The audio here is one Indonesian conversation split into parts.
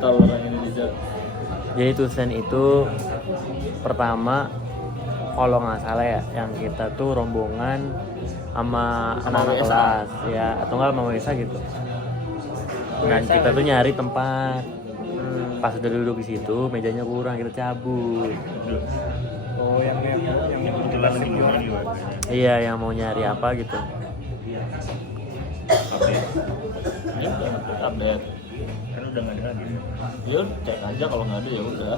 Tol orang Indonesia. Jadi Tusen itu pertama kalau nggak salah ya, yang kita tuh rombongan sama anak-anak WSA. kelas ya, atau nggak mau WSA gitu. Dan kita tuh nyari tempat. Pas udah duduk di situ, mejanya kurang, kita cabut. Oh, yang Kebetulan lagi gimana nih, Pak? Iya, yang mau nyari apa gitu. Update. Ya udah update. Kan udah nggak ada lagi. Ya udah, cek aja kalau nggak ada ya udah.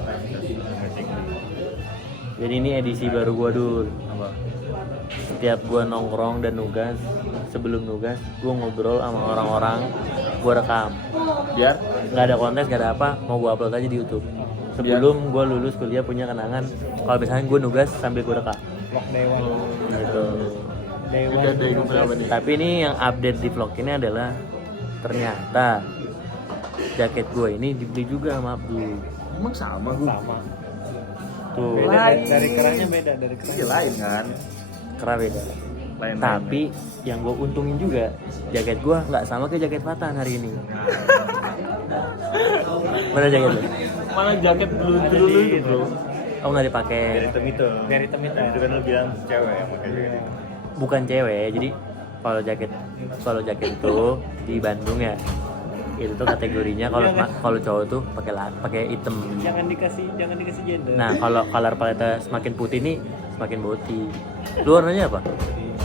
Jadi ini edisi baru gua dulu. Apa? Setiap gua nongkrong dan nugas, sebelum nugas gua ngobrol sama orang-orang, gua rekam. Biar Nggak ada konten, nggak ada apa, mau gua upload aja di YouTube. Sebelum gua lulus kuliah punya kenangan, kalau misalnya gua nugas sambil gua rekam. vlog Dewan. Gitu. udah ada yang berapa nih? Tapi ini yang update di vlog ini adalah ternyata jaket gua ini dibeli juga sama Abdul. Emang sama gua? Sama. Tuh, Beda Lain. dari kerahnya beda dari kerahnya. Iya lain kan. keren beda. Lain. Tapi yang gue untungin juga, jaket gue nggak sama kayak jaket Fatan hari ini. Mana jaket lu? Mana jaket dulu itu bro? Oh nggak dipakai. Dari hitam itu. Dari hitam itu. Itu kan lu bilang cewek yang pakai jaket itu. Bukan cewek, jadi kalau jaket itu di Bandung ya, itu tuh kategorinya kalau cowok tuh pakai hitam. Jangan dikasih gender. Nah kalau color palette semakin putih nih semakin putih. Lu warnanya apa?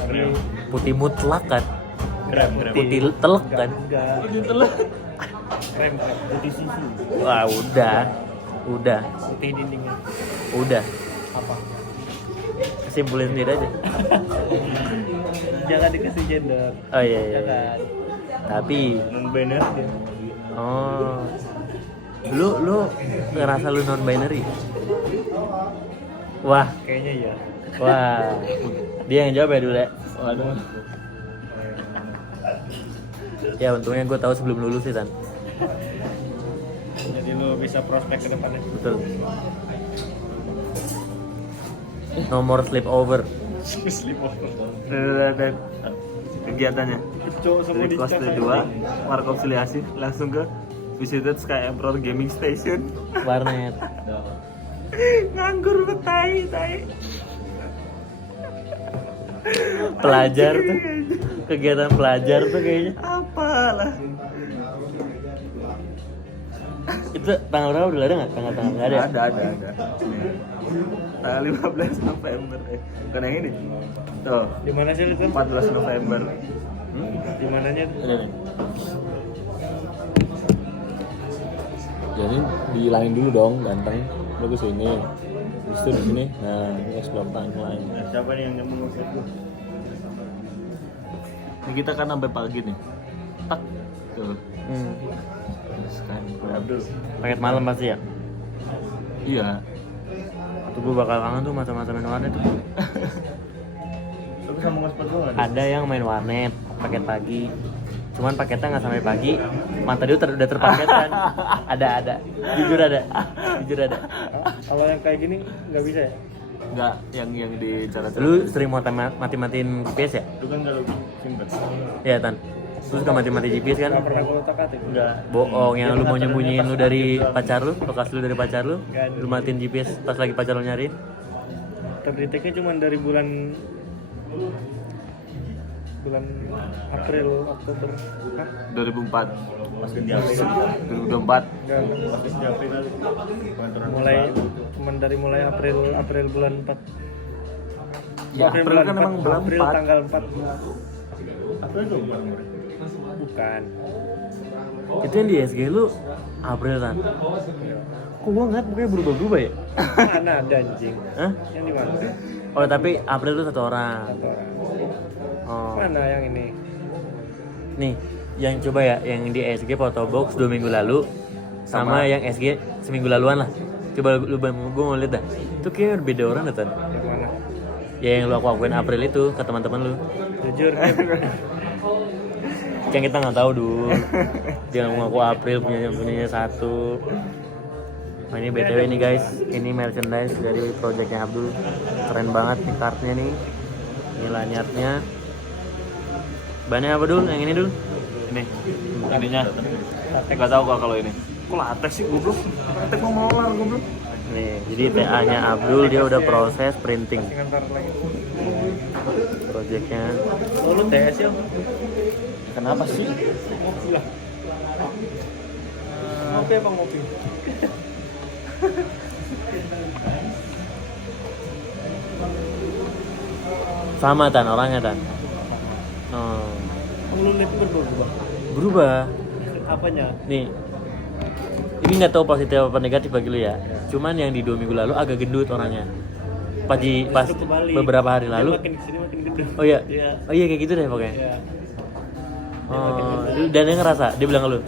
Krem. Putih mutlak kan? Krem. Putih telek kan? Enggak. Itu telah. Krem putih susu. Wah udah, Putih dindingnya. udah. Apa? Kesimpulin sendiri aja. Jangan dikasih gender. Oh iya. Jangan. Tapi Non binary. oh lu ngerasa lu non binary? Wah, Kayaknya ya. wah. Dia yang jawab ya dulu ya. Waduh. Ya untungnya gue tahu sebelum lulus sih Tan. Jadi lu bisa prospek ke depannya. Betul. No more sleepover. Dan kegiatannya dari kelas 2 Markopsiliasi langsung ke visited Sky Emperor Gaming Station. Warnet. Nganggur betai. Pelajar tuh. Kegiatan pelajar tuh kayaknya. Apalah. Itu tanggal berapa udah ada nggak? Tanggal nggak ada. Ada. Tanggal 15 November. Bukan yang ini. Tuh, Di mana sih itu? 14 November. Di mananya? Ada nih. Jadi di line dulu dong, ganteng. Lu ke sini. Habis itu di sini. Nah, ini explore timeline. Siapa nih yang nyambung waktu itu? Ini kita kan sampai pagi nih. Tak. Tuh. Sekarang Abdul. Paket malam pasti ya. Iya. Tuh gue bakal kangen tuh masa-masa main warnet tuh. Tapi sama nge-spot doang. Ada yang main warnet paket pagi. Cuman paketnya nggak sampai pagi. Mata dia udah terpaketkan. ada. Jujur ada. Kalau yang kayak gini nggak bisa ya? Enggak, yang di cara Lu sering mau mati-matiin GPS ya? itu kan kalau simpen. Iya Tan. Lu suka mati-mati GPS kan? Nggak pernah gue otak-atik. Enggak. Bohong, yang lu mau nyembunyiin lu dari pacar lu, bekas lu dari pacar lu, Nggak ada. lu matiin GPS pas lagi pacar lu nyariin. Terdeteknya cuma dari bulan April, Oktober. Hah? 2004. Pas ganti April. 2024. Enggak. Pas ganti April kali. Mulai April bulan 4. Ya, April kan emang bulan April 4. tanggal 4. April itu bulan Bukan. Itu yang di SG lu April Tan. Kok gua ngeliat pokoknya berubah-berubah ya? Mana ada anjing? Hah? Yang di mana? Oh tapi April tuh satu orang. Satu orang. Oh. Mana yang ini? Nih, yang coba ya, yang di SG Photobox 2 minggu lalu sama yang SG seminggu laluan lah. Coba gua mau lihat dah. Itu kayak beda orang dah Tan. Yang mana? Ya yang lu akuin April itu ke teman-teman lu. Jujur. Yang kita nggak tahu dulu. Dia ngaku April punyanya satu. Nah, ini BTW nih guys, ini merchandise dari projectnya Abdul. Keren banget nih kartnya nih. Ini lanyardnya. Bannya apa dulu? Yang ini dulu? Ini ininya. Nggak tahu gua kalau ini. Kok latex sih goblok? Latex mau molar goblok. Nih, jadi TA-nya Abdul dia udah proses printing Ngantar lagi. projectnya. Oh, lu TS ya? Kenapa sih? Ngopi lah. Ngopi apa ngopi? Sama Tan orangnya Tan. Oh, Lu lihat itu berubah. berubah. Apanya? Nih, ini nggak tahu positif apa negatif bagi lu ya. Cuman yang di 2 minggu lalu agak gendut orangnya. Pas Justru kebalik. beberapa hari Dia lalu. makin kesini makin gendut. Oh iya, Iya. oh iya kayak gitu deh pokoknya. Iya. Oh, dan dia ngerasa, dia bilang ke lu.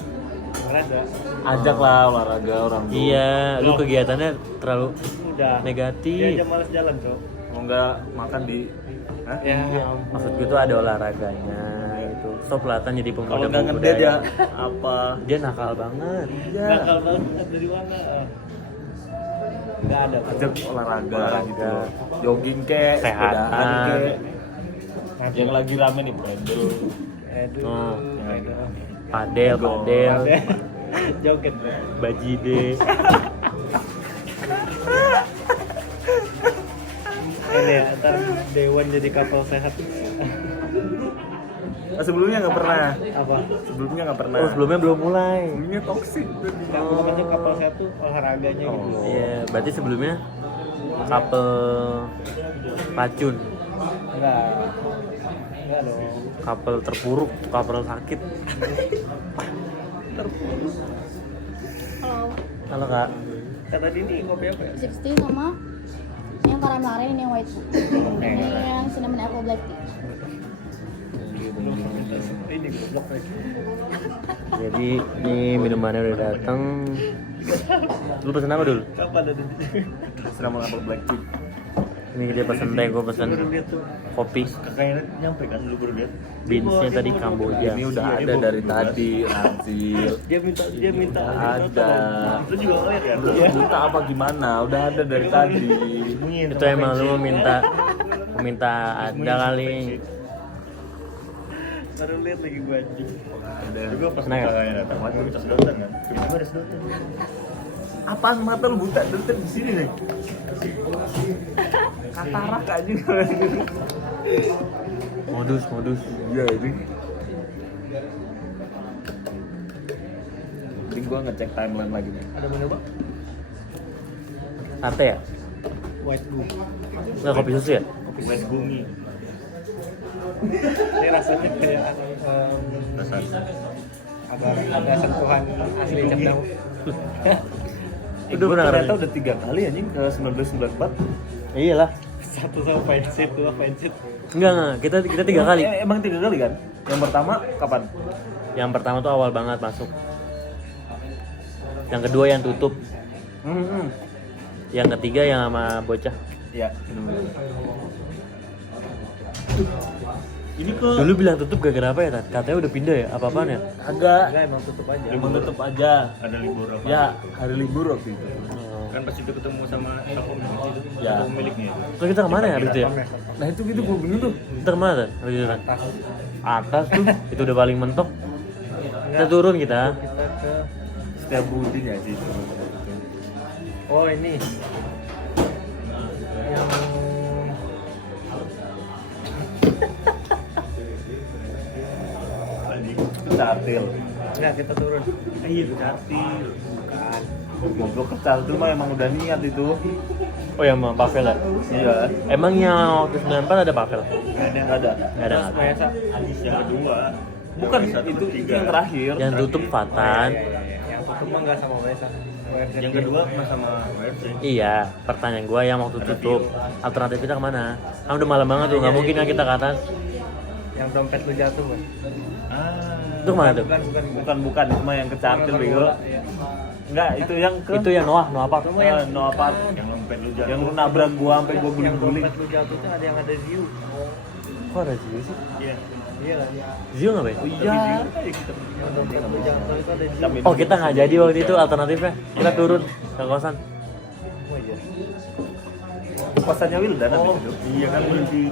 Ngerasa. Ajak lah olahraga orang tua. Iya, lu kegiatannya terlalu Udah. negatif. Dia aja malas jalan, Cok. Mau nggak makan di Hah? Ya. Maksud gue tuh ada olahraganya itu. Stop latan jadi pemuda. Kalau nggak ngedate ya apa? Dia nakal banget. Iya. Nakal banget dari mana? Enggak ada. Cok. Ajak olahraga gitu. Jogging kek, Sehatan. sepedaan kek. Yang lagi rame nih pedal. Aduh. Oh. Aduh. Padel, Joget. bajide. Ini ya, ntar Dewan jadi kapal sehat. Sebelumnya nggak pernah. Apa? Sebelumnya nggak pernah. Oh, sebelumnya belum mulai. Sebelumnya toksik. Yang bukannya kapal sehat tuh olahraganya gitu loh. Iya, berarti sebelumnya couple racun, Enggak. Enggak dong. couple terpuruk, couple sakit. Halo, Halo Kak. Kata ini kopi apa ya? 60 sama yang karamel ini yang white. Ini yang cinnamon apple black tea. Ini goblok lagi. Jadi ini minumannya udah datang. Lu pesen apa dulu? Kapan ada di Selama ngapel black tea. Ini dia pesen teh, gue pesen baru lihat tuh. kopi. Kakaknya nyampe kan lu baru lihat. Beansnya tadi Kamboja. Ini udah ada dari tadi, Ransil. Dia minta Ada. Itu juga ngeliat ya? Lu minta apa gimana? Udah ada dari tadi. Itu emang lu minta ada kali. Baru lihat lagi gua anjing. Ada. Juga pas Nah, ya. kakaknya datang, gua minta sedotan kan. Kita ada sedotan. Apaan mata lu buta? Dari di sini nih. Katarak aja. Modus. Iya ini. Jadi gua ngecek timeline lagi nih. Ada menu apa? Sate ya? White Goo. Nggak kopi susu ya? Kopi white bumi. Ini rasanya kayak ada sentuhan asli cap daun. Udah pernah Ternyata ngerasain? udah 3 kali anjing ke 1994. Iyalah. Satu sama fansit, dua fansit. Enggak. Kita 3 kali. Emang 3 kali kan? Yang pertama kapan? Yang pertama tuh awal banget masuk. Yang kedua yang tutup. Yang ketiga yang sama bocah. Iya. Ini ke Dulu bilang tutup gara-gara apa ya, Tan? Katanya udah pindah ya? Apa-apaan ya? agak Enggak, emang tutup aja. emang tutup aja. Ada libur apa? Ya, hari libur waktu itu. Kan pas itu ketemu sama Telkom itu, Ya. pemiliknya. Terus kita kemana ya abis itu ya? Nah, itu gitu gua bingung tuh. Kita kemana Tan? Abis itu Tan? Atas tuh, itu udah paling mentok. Kita turun kita. Kita ke Setiap Budin ya sih. oh ini yang Kecatil. enggak kita turun. Iya, kecatil. Bukan. Goblok kecatil mah emang udah niat itu. Oh ya, sama Pavel ya? Iya. Emang yang waktu 94 ada Pavel? Enggak ada. Nggak ada. Terus biasa yang kedua. Bukan itu yang terakhir. Yang tutup Fatan. Yang tutup mah enggak sama Biasa. Yang kedua pernah sama WRC. Iya, pertanyaan gua yang waktu tutup. Alternatif kita kemana? Kan udah malam banget tuh, nggak mungkin kan kita ke atas. yang dompet lu jatuh, Bang. Itu kemana tuh? Bukan itu mah yang kecatil bego. Enggak, itu yang ke Itu yang Noah Park. Noah Park. Yang dompet lu jatuh. Yang lu nabrak gua sampai gua Yang guling-guling. dompet lu jatuh tuh ada yang ada Ziu. Kok ada Zio sih? Iya. Iya lah. Zio ngapain? Oh iya. Yang dompet lu jatuh itu ada Ziu. Oh kita nggak jadi waktu itu alternatifnya. Kita turun ke kosan. Oh iya. kosannya Wildan habis itu. Iya kan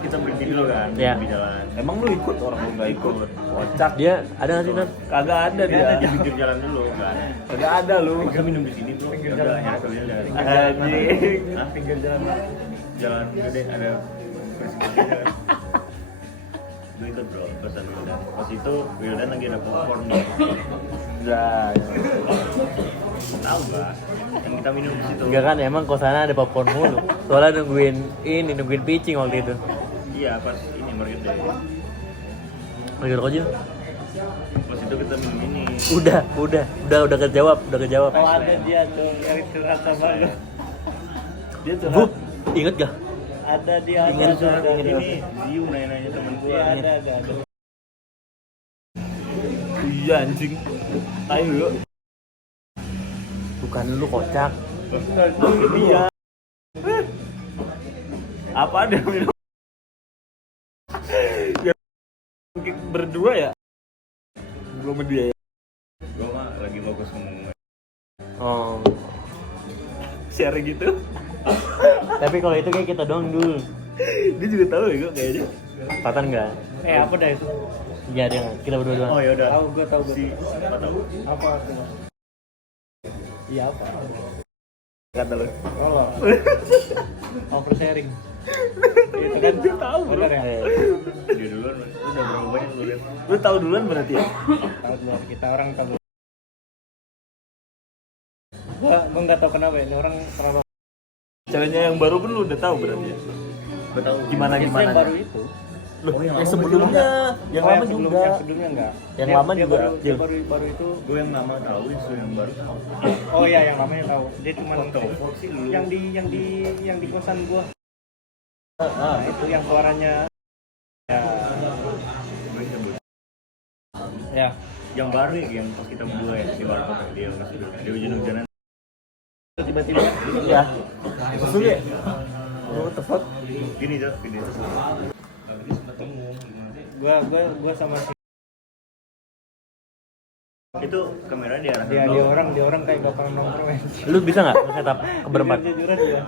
kita berhenti dulu kan Iya. di jalan. Emang lu ikut, orang lu nggak ikut. Kocak. Dia ada nggak sih Nan? Kagak ada Dia ada di dia. pinggir jalan dulu kan. Kagak ada lu. Kita minum di sini bro. Pinggir jalan ya soalnya dari Anjing. Hah? Pinggir jalan. Jalan gede ada kursi-kursinya kan. Gue ikut bro, pesan Wildan. Pas itu Wildan lagi ada popcorn nih. Nah, Tahu gak? Yang kita minum di situ. Enggak kan, emang kosannya ada popcorn mulu. Soalnya nungguin pitching waktu itu. Iya pas ini Market Day. Lagi rokok aja. Pas itu kita minum ini. Udah kejawab. Oh ada dia tuh yang curhat sama lu. Dia Bub, inget gak? Ada dia Ingat ada ingat. ini Ziu nanya-nanya temen gue. Iya ada. iya anjing. Ayo yuk. Bukan lu kocak. Dia. Apa ada minum? Ya berdua ya? Belum dia ya? Gue mah lagi fokus ngomong. Oh. Share gitu. Tapi kalau itu kayak kita doang dulu. Dia juga tahu ya kok kayaknya. Patan enggak? Apa dah itu? Iya dia nggak. Kita berdua doang. Oh ya udah. Tahu gue. Apa tahu? Apa itu? Iya apa? Kata lu. Oh. Oversharing. Itu kan tahu benar ya. Dia duluan. Lu udah berapa banyak lu lihat? Lu tahu duluan berarti ya? Tahu duluan kita orang tahu. Gua nggak tahu kenapa ya, ini orang kenapa. Caranya yang baru pun lu udah tahu berarti ya? Gua tahu. Gimana? Yang baru itu. Loh, yang yang lama sebelumnya, yang lama juga. Yang sebelumnya enggak. Yang lama juga. Dia baru itu. Gue yang lama tahu, yang baru tahu. Oh iya, yang lamanya tahu. Dia cuma yang di kosan gua. Nah, itu yang suaranya ya. Ya, yang baru ya, yang pas kita berdua ya di warkop dia hujan-hujanan. Tiba-tiba Ya. Susul ya? Oh, tepat. gini tuh. Gua sama si itu kamera di arah dia orang kayak gak pernah nongkrong ya. Lu bisa nggak setup ke berempat? Jujuran dia.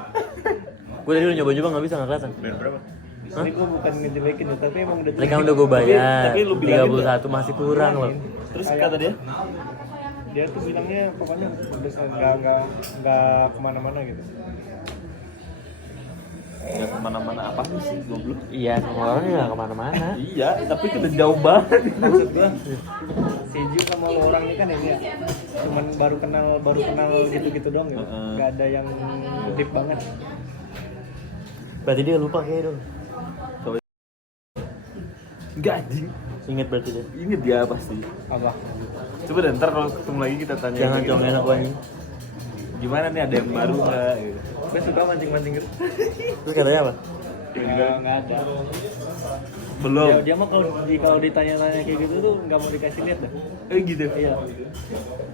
Gue tadi udah nyoba nggak bisa nggak kelihatan. Bayar berapa? Ini gua bukan ngejelekin ya, tapi emang udah Tadi kan udah gue bayar. Tapi lu bilangin 31 masih kurang loh. Terus kata dia? dia tuh bilangnya pokoknya nggak kemana-mana gitu. Nggak kemana-mana apa sih goblok? Iya, semua orang nggak kemana-mana. Iya, tapi kan udah jauh banget. Maksud gua si Jiu sama lo orang ini kan ini ya cuman baru kenal gitu doang gitu. Nggak ada yang deep banget. Berarti dia lupa kayak dong. Enggak anjing. Ingat berarti dia. Ingat dia pasti. Apa? Coba deh, ntar kalau ketemu lagi kita tanya. Jangan gitu. cong enak banget. Gimana nih, ada yang baru nggak? Gitu. Gue suka mancing gitu. Terus katanya apa? Nggak ada. Belum. Dia mah kalau ditanya-tanya kayak gitu tuh nggak mau dikasih lihat dah. Gitu. Iya.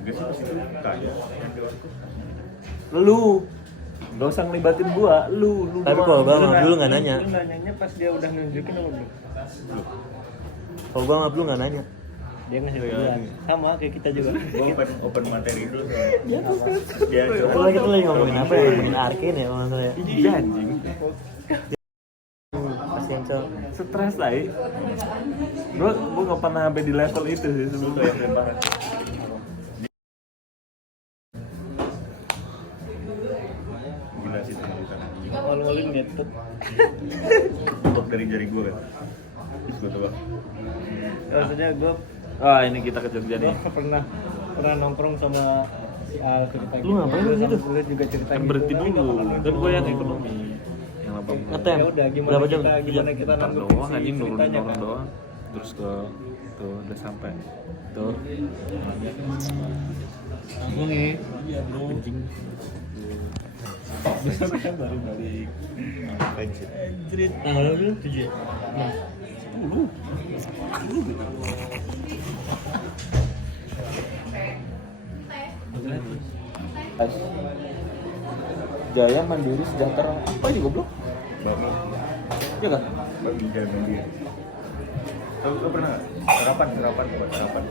Gue sih pasti tanya. Lu nggak usah ngelibatin gua, lu. Tapi kalau gua sama dulu nggak nanya. Lu nanyanya pas dia udah nunjukin apa belum? Kalau gua sama lu nggak nanya. Dia ngasih duluan. Sama kayak kita juga. Gua open materi dulu. Dia Kita lagi ngomongin apa ya? Ngomongin Arkin ya kalau saya. Iya anjing. Kasihan cok. Stres lah. Gua nggak pernah sampai di level itu sih sebelumnya. Gila sih teman-teman. Awal-awalin ngetut. Untuk dari jari gua kan. Terus gua coba. Maksudnya gue Ini kita ke Jogja nih. pernah nongkrong sama si Al cerita Lu ngapain di situ? Gue juga cerita Kan gitu. berhenti Tapi dulu. nggak pernah Kan gua yang nongkrong. ekonomi. Yang 80. Ngetem. Ya udah gimana Berapa jam? gimana kita Ntar nanggepin doang si anjing, ceritanya nurun kan. doang. Terus ke tuh udah sampai. Tuh. Langsung nih. Kencing. Baru balik. Anjrit. Tanggal berapa? 7 ya? Nah. Jaya Mandiri Sejahtera apa juga goblok? Iya kan? Bagi Jaya Mandiri. Lu pernah nggak? Sarapan.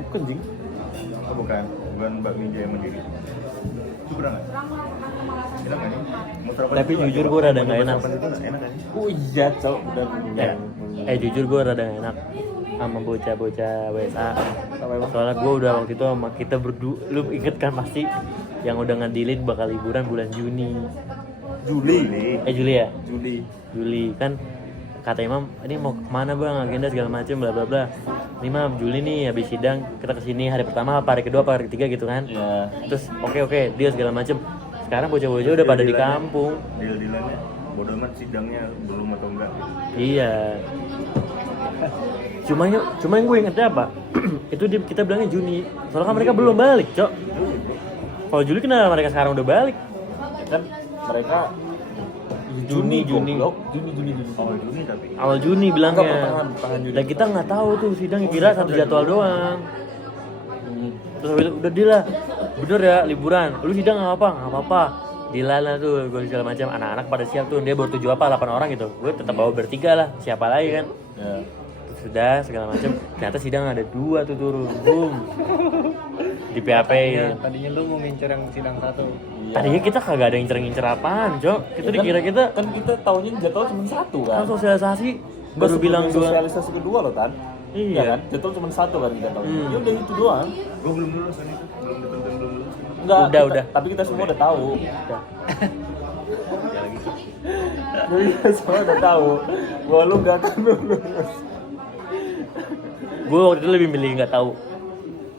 Bukan jing. Oh bukan Bakmi Jaya Mandiri. Itu pernah nggak? Enak nggak nih? Mustarapan Tapi itu jujur ada- gua rada nggak enak. Mustarapan itu nggak enak kan? Oh iya cok, bener Jujur gue rada gak enak sama bocah-bocah WSA. Soalnya gue udah waktu itu sama kita berdua, lu inget kan pasti yang udah ngedilin bakal liburan bulan Juni. Juli. Juli ya? Juli. Juli kan kata Imam, ini mau kemana bang, agenda segala macem bla bla bla. Ini mah Juli nih habis sidang kita kesini hari pertama, apa hari kedua, apa hari ketiga gitu kan. Ya. Terus oke dia segala macem. Sekarang bocah-bocah udah pada di kampung. Deal-dealannya bodo amat sidangnya belum atau enggak gitu. Iya. Cuma yang gue ingetnya apa? Itu kita bilangnya Juni. Soalnya kan mereka belum balik, Cok. Kalau Juli kenapa mereka sekarang udah balik? Ya kan mereka Juni. goblok. Juni. Oh Juni tapi Awal Juni Enggak, bilangnya. pertengahan Juni. Dan kita nggak tahu tuh sidang kira satu jadwal doang. Terus habis itu, udah deal lah. Bener ya liburan. Lu sidang nggak apa-apa. Dilala tuh gue segala macam, anak-anak pada siap tuh, dia baru 7 apa 8 orang gitu. Gue tetap bawa bertiga lah, siapa lagi kan. Ya. Terus sudah segala macam. Ternyata sidang ada 2 tuh turun. Boom. Di PHP. Tadinya lu mau ngincer yang sidang 1. Iya. Tadinya kita kagak ada ngincer-ngincer apaan, Cok. Kita Ya dikira kita kan kita taunya jadwal cuma satu kan. kan sosialisasi baru bilang 2. sosialisasi kedua loh kan. Iya. kan? Jadwal cuma satu kan kita tahu. Hmm. Ya udah itu doang. gue belum lulus kan itu, belum lulus. Enggak, Udah. Tapi kita semua udah tahu. Ya lagi. Jadi kita semua udah tahu bahwa lu gak akan lulus. Gue waktu itu lebih milih nggak tahu.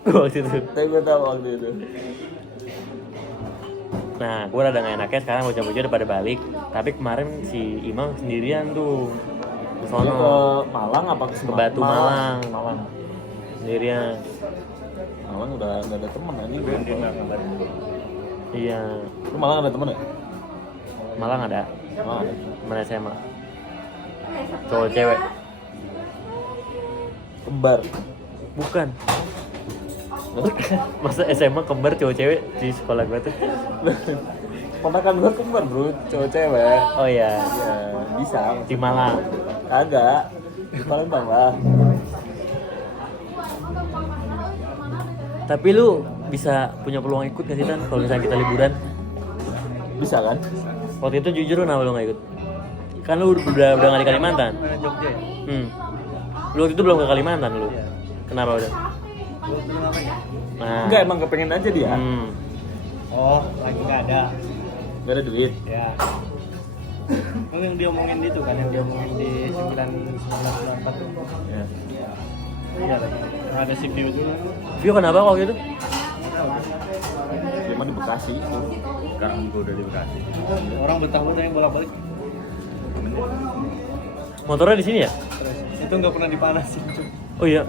Waktu itu. Tapi gue tahu waktu itu. Nah, gue rada nggak enaknya sekarang bocah-bocah udah pada balik. Tapi kemarin si Imam sendirian tuh ke Dia sono. ke Malang apa ke Ke Batu Malang. Malang. Sendirian. Malang udah gak ada temen ini. Dia nggak ngabarin. Iya. Lu Malang ada temen ya? Malang ada. Oh, ada. Mana SMA? Cowok cewek. Kembar. Bukan. Masa SMA kembar cowok cewek di sekolah gue tuh. Ponakan gue kembar bro, cowok cewek. Oh iya. Ya bisa. Di Malang. Kagak. Di Palembang lah. Tapi lu bisa punya peluang ikut gak sih Tan kalau misalnya kita liburan? Bisa kan? Waktu itu jujur kenapa lu gak ikut? Kan lu udah nggak di Kalimantan. Mana Jogja ya? Lu waktu itu belum ke Kalimantan lu. Iya. Kenapa udah? Lu belum ngapain? Nah. Enggak, emang kepengen aja dia. Oh, lagi nggak ada. Gak ada duit. Ya. Oh, yang dia omongin itu kan, yang dia omongin di 994 tuh. Ya. Iya lagi. Yang ada si View dulu. Vio kenapa waktu itu? Dia mah di Bekasi. Sekarang gue udah di Bekasi. Orang betah-betah yang bolak-balik. Motornya di sini ya? Terus itu nggak pernah dipanasin cuy. Oh iya.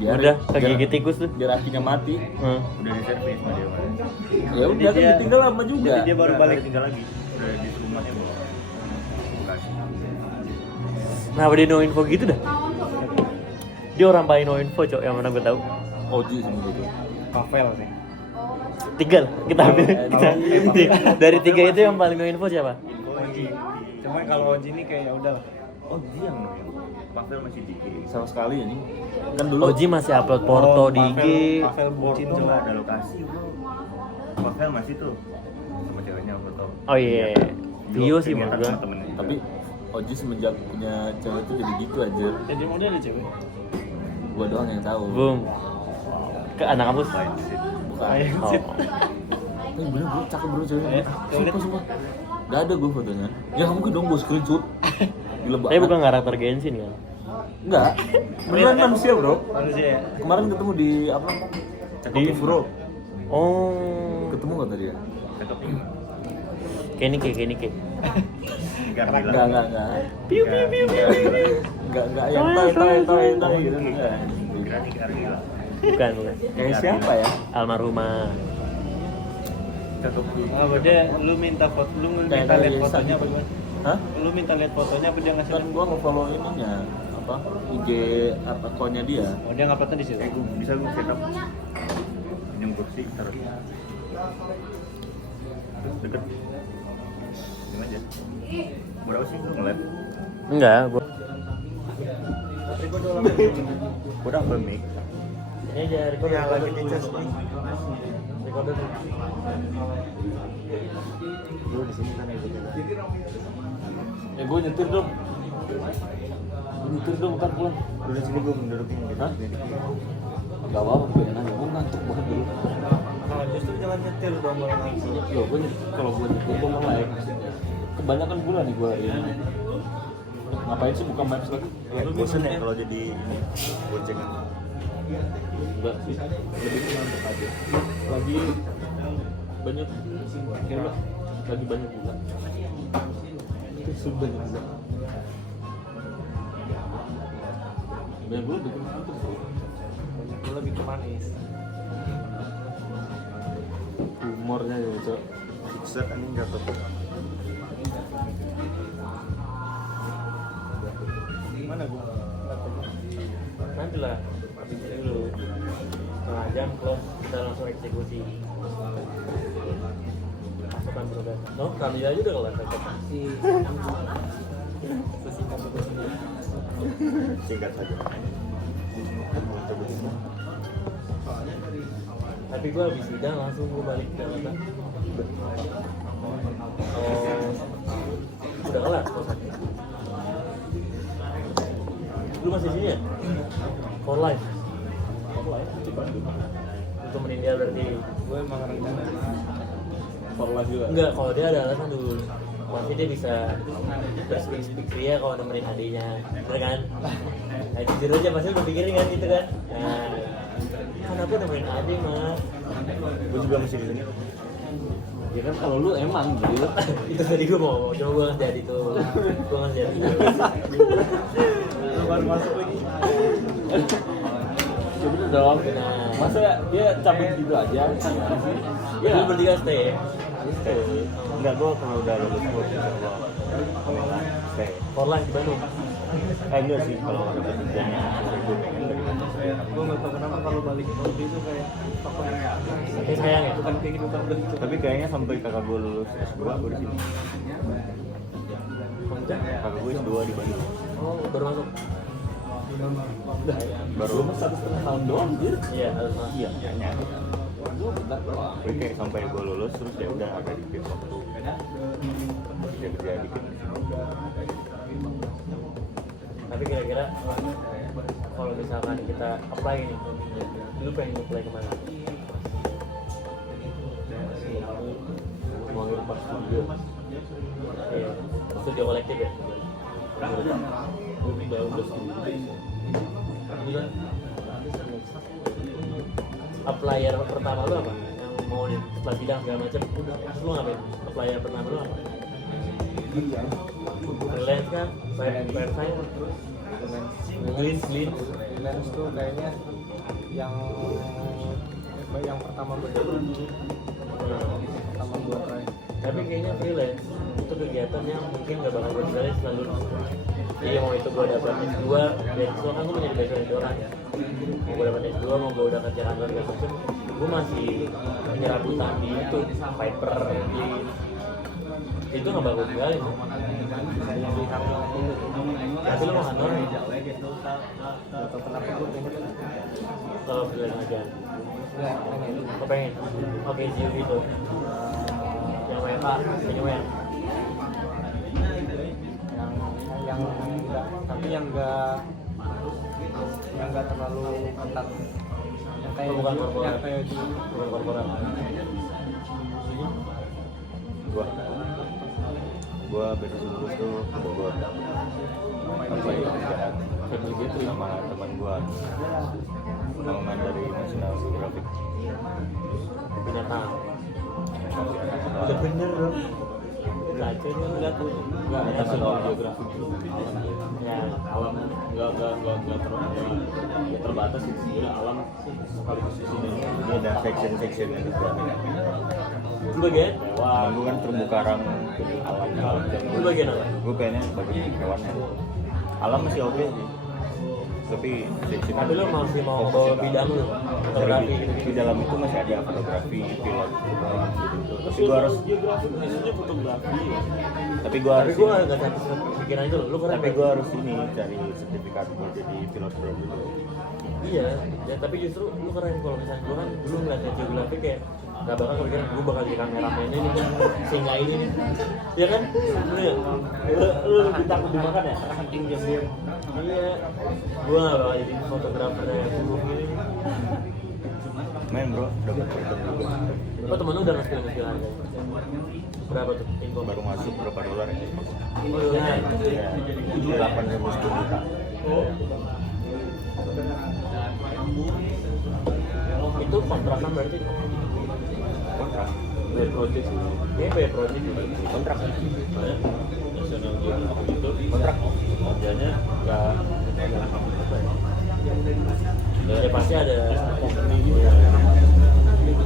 Iya. Udah kegigit tikus tuh. Biar akhirnya mati. Udah di servis sama dia. Ya udah kan dia- ditinggal lama juga. Jadi dia baru balik. tinggal lagi. Udah di rumahnya bawa. Bekasi. Kenapa dia no info gitu dah? Dia orang paling no info cok yang mana gue tahu. Oji sama gitu. Pavel sih. 3 lah kita ambil. Dari 3 itu yang paling no info siapa? Oji. Cuma kalau Oji ini kayak ya udahlah. Oh dia yang main. Pavel masih dikit. Sama sekali ya nih. Kan dulu Oji masih upload Porto di IG. Pavel bucin Porto coba. nggak ada lokasi bro. Pavel masih tuh sama ceweknya Porto. Oh iya. Vio sih menurut gua. tapi Oji semenjak punya cewek tuh jadi gitu aja. Jadi mau dia ada cewek. Gua doang yang tahu. Boom. Ke anak kampus. Lain di situ. Bukan. Ayo, Oh. sip. Eh bener bro, cakep bro ceweknya. Coba Sumpah. Gak ada gue fotonya. Ya mungkin dong gue screenshot. Gila banget. Tapi bukan karakter Genshin kan? Enggak. Beneran manusia bro. Manusia ya. Kemarin ketemu di apa? Di Furo. Oh. Ketemu gak tadi ya? Cakep. Kenike. Enggak. Piu piu piu. Enggak yang toy gitu enggak. Grani Argila. Bukan. Kayak siapa ya? Almarhumah. Cakep. Oh, dia lu minta foto, lu minta Kayak lihat Yesa fotonya gitu. apa gimana? Hah? Lu minta lihat fotonya apa dia ngasih Kan lihat? gua nge-follow ininya apa? IG apa akunnya dia. Oh, dia nguploadnya di situ. Gue bisa gue setup pinjam kursi taruh deket ini aja. Berapa sih lu ngeliat? Enggak, gua. Udah apa mic? Ini dari Ya lagi di cas nih. recorder tuh. Lu di sini kan gitu. Ya gue nyetir dong. Nyetir dong, ntar pulang. Lu di sini gue mendudukin gitu. Hah? Gak apa-apa, gue enak. Gue ngantuk banget dulu. Nah, justru jangan nyetir dong kalau ngantuk. Yo, kalau gue nyetir gue melek. Kebanyakan gula nih gue hari ini. Ngapain sih buka maps lagi? Bosen ya kalau jadi ini boncengan. Enggak sih, lebih ke ngantuk aja. Lagi banyak, ya udah, lagi banyak gula. Itu sih banyak gula. Banyak gula bikin ngantuk sih. Gue lebih ke manis. Humornya ya, Cok. Fixer anjing jatuh. Mana gue? Nanti lah, habis ini dulu setengah jam close, kita langsung eksekusi. Masukkan produk. No, kali aja udah kelar rekod. Sesikat itu sendiri. Singkat saja. Tapi gue habis sidang langsung gue balik ke Jakarta. Oh, udah kelar kosannya. Lu masih di sini ya? For life. Lu temenin dia berarti. Gue emang rencana. For life juga. Enggak, kalau dia ada alasan dulu. Pasti dia bisa speak free ya kalau nemenin adiknya, bener kan? Nah, jujur aja pasti udah pikirin kan gitu kan? Nah, kan aku nemenin adik mah. Gue juga masih di sini. Ya kan kalau lu emang gitu. Itu tadi gue mau, coba gue nggak jadi tuh, gue nggak jadi. Baru masuk lagi. Coba tuh dong. Nah. Masa dia cabut gitu aja? Ya, lu bertiga stay. Enggak, gue kalau udah lulus gue bisa Allah. Stay. For life di Bandung. Enggak sih kalau dapet kerjanya gue pengen dari mana. Gue nggak tahu kenapa kalau balik ke Bali itu kayak apa ya? Kayak sayang ya. Bukan kehidupan begitu. Tapi kayaknya sampai kakak gue lulus S2 gue di sini. Kakak gue S2 di Bandung. Oh, baru masuk. Baru Belum 1,5 tahun doang anjir. Iya, harus masuk. iya kayaknya. Lu bentar doang. Tapi kayak sampai gue lulus terus ya udah ada di waktu dia kerja di sini. Tapi kira-kira kalau misalkan kita apply nih, lu pengen apply kemana? Mau lepas studio. Iya, studio kolektif ya. Udah studio. Gila. Applyer pertama lu apa? Yang mau nih setelah sidang segala macam. Terus lu ngapain? Applyer pertama lu apa? Freelance kan? Website? Glint. Freelance tuh kayaknya yang pertama gue coba dulu. Pertama gue try. Tapi kayaknya freelance itu kegiatan yang mungkin gak bakal gue jalani setelah lulus. Jadi mau itu gue dapet S2, beasiswa kan gue menjadi beasiswa orang. Mau gue dapet S2, mau gue udah kerja kantor segala macem, gue masih penyerabutan di itu, Viper, di itu gak bakal gue jalani tuh. Tapi lu mau kantor? Gak tau kenapa gue pengen. Kalau freelance aja. Enggak, pengen. Gue pengen. Oke, Zio gitu. Yang WK, yang yang enggak, tapi yang enggak terlalu ketat, yang kayak bukan korporat. yang kayak di bukan korporat. Gua beres lulus tuh ke Bogor. Sampai istirahat sama teman gua. Naungan dari National Geographic. Binatang. Udah bener dong. Baca ini enggak tuh. Enggak ada National Geographic. Ya, Alam enggak terbatas sih sebenarnya alam sekaligus di sini. Ini ada section juga. itu bagian. Temen gua kan terumbu karang alam. Itu bagian apa? Gue pengennya bagian hewannya. Alam masih oke sih. Tapi section Tapi lu masih mau bawa bidang lu, fotografi gitu. di dalam itu masih ada fotografi, pilot, gitu. Tapi gue harus, geografi maksudnya fotografi. tapi gue Tapi harus, gua nggak sampai pikiran itu loh. Lu keren. tapi gue harus ini cari sertifikat buat jadi pilot drone dulu. Iya, ya tapi justru lu keren kalau misalnya gua kan dulu ngeliatnya geografi kayak nggak bakal kepikiran gue bakal jadi kameramen ini kan singa ini nih ya kan lu ya lu lebih takut dimakan ya saking diam-diam. iya gue nggak bakal jadi fotografernya burung ini Main bro, dapat item juga. oh temen lu udah ngasih harganya berapa tuh info Baru masuk berapa dolar ya? oh iya Ya, 8.000 juta. itu kontraknya berarti Kontrak. By project sih. kayak kayak project gitu Kontrak. Soalnya National Geographic itu Kontrak. kerjanya nggak apa ya? ya pasti ada Company gitu.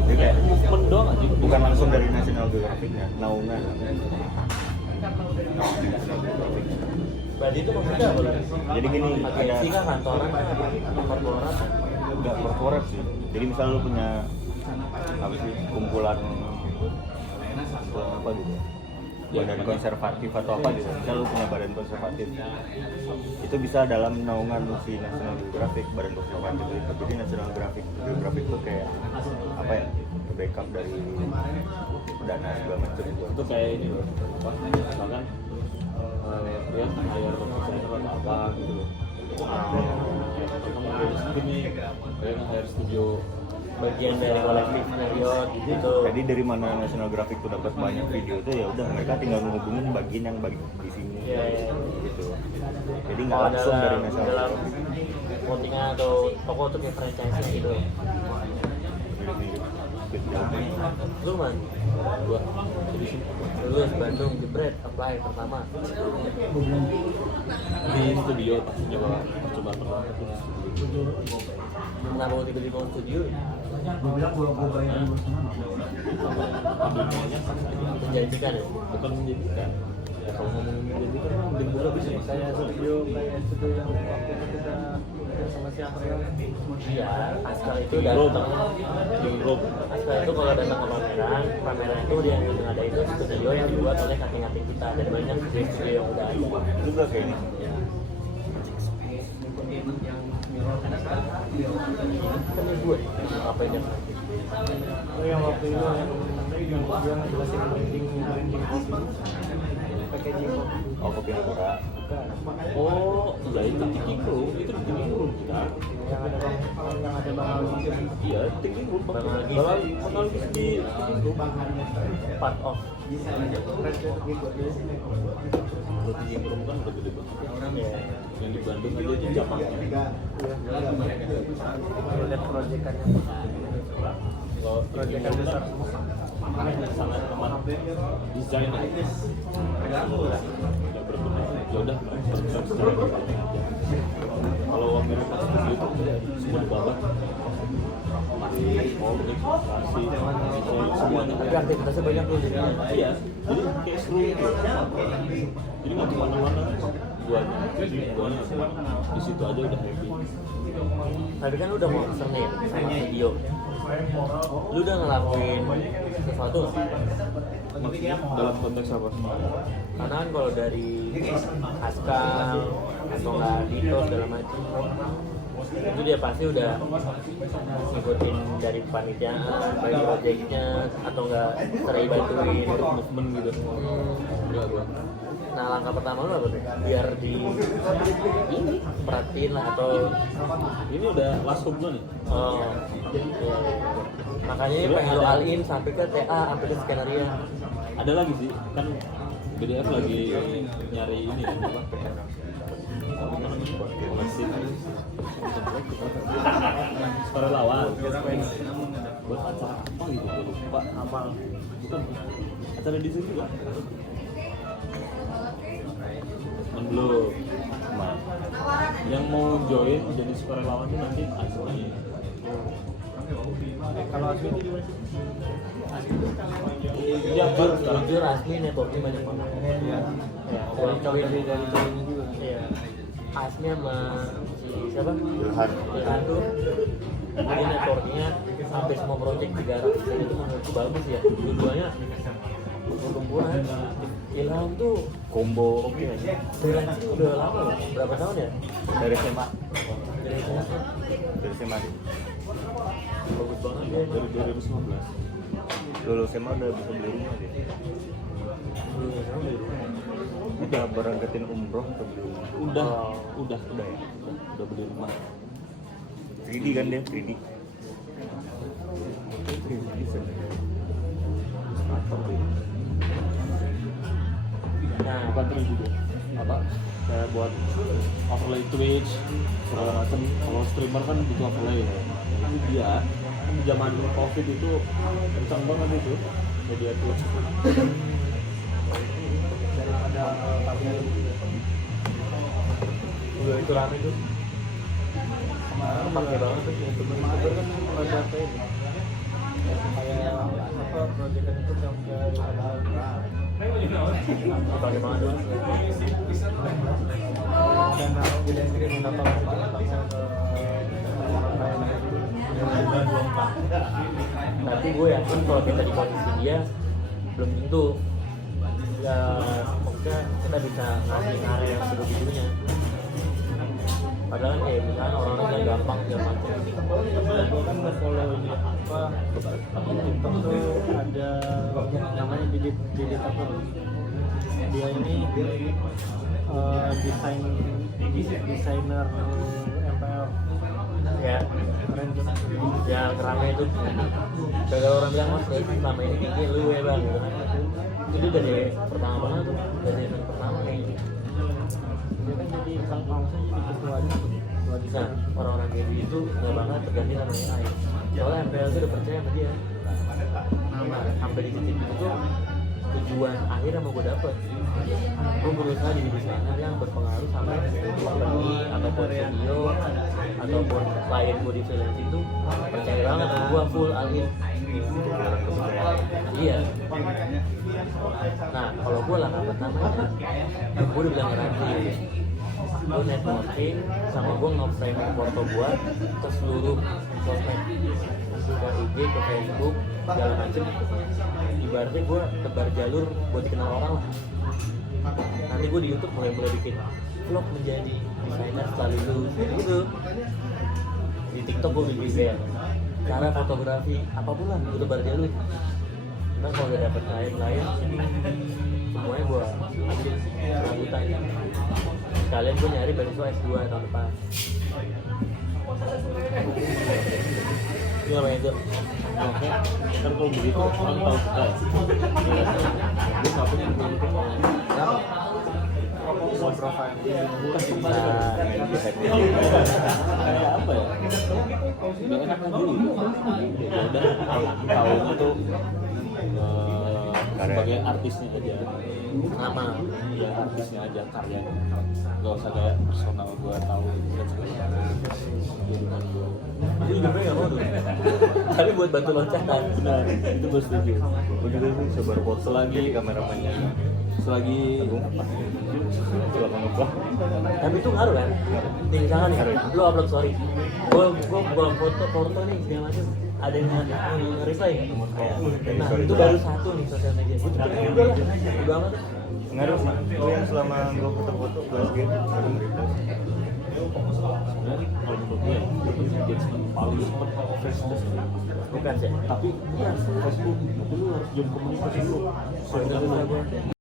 Jadi kayak Movement doang aja. bukan langsung dari National Geographic-nya, naungan. berarti itu maksudnya apa lagi? Jadi gini, agensi ada kan kantoran korporat nggak korporat sih. Jadi misal lu punya apa sih kumpulan apa gitu, badan konservatif atau apa gitu. Misal lu punya badan konservatif, itu bisa dalam naungan si National Geographic, badan konservatif itu. Jadi National Geographic itu kayak apa ya, backup dari dana segala macam itu. Itu kayak ini loh. Apa? Misalkan dia hire desainer atau apa gitu loh. Ini kayak hire studio bagian dari kolektif Marriott gitu Jadi dari mana National Geographic itu dapat banyak video itu ya udah mereka tinggal menghubungin bagian yang di sini Iya, iya. gitu. Jadi nggak kalau langsung dari dalam National dalam Geographic. votingan atau toko tuh kayak franchise gitu lu man gua jadi sini lulus Bandung jebret apply pertama di studio pasti coba pertama itu di studio. kenapa mau tiba-tiba mau studio menjanjikan ya Bukan menjadikan. Ya kalau ngomong menjadikan kan mending buka bisnis. Kayak studio yang waktu itu kita sama siapa ya? iya Askal itu Rob, datang Rob. Askal itu kalau datang ke pameran itu dia yang ada itu studio yang dibuat oleh kating-kating kita dan banyak studio yang udah ada Juga kayak ini. kan gue apa yang Oh yang waktu itu yang dia ngejelasin branding packaging kopi. Oh kopi Natura. Oh, iya itu Thinking Room, itu di Thinking Room kita. yang ada Bang Aldi. Iya, Thinking Room. Bang Aldi. Bang Aldi di Thinking Room. part of Kalau Thinking Room kan udah gede banget. ya Yang di Bandung aja di cabangnya. Lihat proyekannya. Kalau proyekan besar sangat amat desain aja. Udah benar-benar ya udah bergerak secara desain aja. Kalau Amerika Studio itu semua dibabat. Mau ilustrasi, semuanya. tapi aktivitasnya banyak tuh jadi Iya, jadi kayak seru gitu. Jadi nggak kemana-mana. Guanya di situ aja udah happy. tapi kan lu udah mau pesen nih sama studio lu udah ngelakuin sesuatu nggak? Maksudnya dalam konteks apa? karena kan kalau dari Askal atau nggak Dito segala macam itu dia pasti udah ngikutin dari panitiaan, baik projectnya atau nggak sering bantuin Movement gitu. Enggak gua. nah langkah pertama lu apa tuh? biar di ini perhatiin lah atau Ini udah last hope nih. oh iya. Makanya ini pengen lu alin sampai ke TA sampai ke skenario Ada lagi sih, kan BDF lagi nyari ini kan apa? Koleksi suara lawan buat acara apa gitu gue lupa. Amal. Bukan acara di sini lah. Belum. Nah, Yang mau join jadi sukarelawan itu nanti Asmi. Kalau asli itu gimana? Ya baru sekarang. jujur asli networknya banyak banget Iya. ya Dari dari ini juga. iya asli sama si siapa Ilhan. Ilhan tuh jadi networknya hampir semua project 300 itu menurutku bagus ya dua-duanya perkumpulan Ilham tuh Combo freelancing udah lama loh berapa tahun ya dari SMA. dari SMA Dari SMA. bagus banget dia Dari 2019. lulus SMA udah bisa beli rumah dia. Udah berangkatin umroh atau beli rumah? Udah ya. Udah beli rumah. 3D kan dia, 3D. Nah, Apa tuh juga? Apa? Kayak buat overlay Twitch segala macam. Kalau streamer kan butuh overlay ya. Itu dia kan zaman COVID itu kencang banget itu media Twitch. Daripada tabel udah itu rame tuh. kemarin Pakai banget tuh. youtuber kan project ini kayak apa proyekan itu sampai padahal Pakai banget tuh. dan aku bilang sendiri kenapa masih cepat bangsa Tapi gue yakin kalau kita di posisi dia belum tentu ya, maksudnya kita bisa ngasih area yang sebegitunya. Padahal kayak misalnya orang-orang yang gampang segala macam. gue kan nge-follow ini apa di TikTok tuh ada namanya Didit apa dia ini desainer MPL Ya, keren tuh. yang rame itu gara orang bilang mas selama ini bikin lu ya bang gitu kan. Itu dari pertama banget tuh, dari event pertama kayak gitu. Dia kan jadi langsung jadi ketuanya Nah, orang-orang kayak gitu nggak banget terganti sama AI. Soalnya MPL itu udah percaya sama dia. Nah, sampai di titik itu tuh tujuan akhir yang mau gue dapet. Gue berusaha jadi desainer yang berpengaruh sampai company ataupun video ataupun klien gue di freelance itu percaya banget sama gue full alih. Iya. Nah, kalau gue langkah pertamanya, gue udah bilang nanti gue networking sama gue nge-framing foto gue ke seluruh sosmed, ke IG, ke Facebook, segala macem. Ibaratnya gue tebar jalur buat dikenal orang lah. Nanti gue di YouTube mulai bikin vlog menjadi desainer setelah lulus gitu. Di TikTok gue bikin kayak cara fotografi apapun lah, gue tebar jalur. Ntar kalau udah dapet klien semuanya gue ambil rambutan. Sekalian gue nyari beasiswa S2 tahun depan. Gimana itu? Oke, kan kalau begitu orang tahu kita. Dia nggak punya untuk mau profile kayak apa ya? Udah enak aja gitu. Ya udah tahu itu sebagai artisnya aja. Nama Ya artisnya aja karyanya. Gak usah kayak personal gue tahu dan segala kehidupan gue. itu hidupnya nggak mau tuh. Tapi buat bantu loncatan. Benar, itu gue setuju. Gue juga sih sebar foto lagi di kameramannya. Selagi Selama ngeblok. Tapi itu ngaruh kan? Nih misalkan nih, lu upload story, gua foto nih segala macam, ada yang nge-reply nggak? Nah itu baru satu nih sosial media. Gue tuh kayaknya udah lah, udah amat. Ngaruh sih. Gue yang selama gue foto-foto gue game baru repost. sebenarnya kalau menurut gue engagement paling cepat Facebook. Bukan sih. Tapi ya Facebook itu lu harus jadi komunikasi dulu.